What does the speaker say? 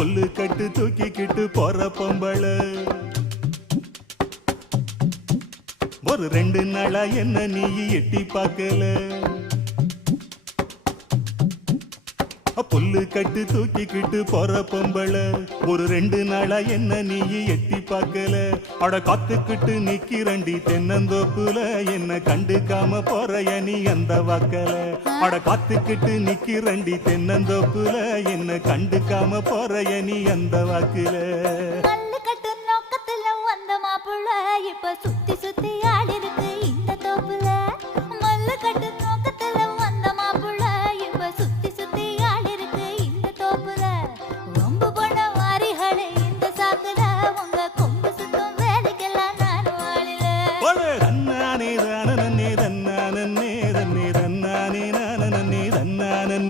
புல்லு கட்டு தூக்கிக்கிட்டு போற பொம்பள. ஒரு ரெண்டு நாளா என்ன நீ எட்டி பார்க்கல? புல்லு கட்டு தூக்கிக்கிட்டு போற பொம்பளை. ஒரு ரெண்டு நாளா என்ன நீ எட்டி பார்க்கல. அட காத்துக்கிட்டு நிக்கிறண்டி தென்னந்தோப்புல. என்ன கண்டுக்காம போற நீ அந்த வாக்கல. அட காத்துக்கிட்டு நிக்கிறண்டி தென்னந்தோப்புல. என்ன கண்டுக்காம போற நீ அந்த வாக்குல. இப்ப சுத்தி சுத்தி ஆள் இருக்கு இந்த தோப்புல. மல்லு கட்டு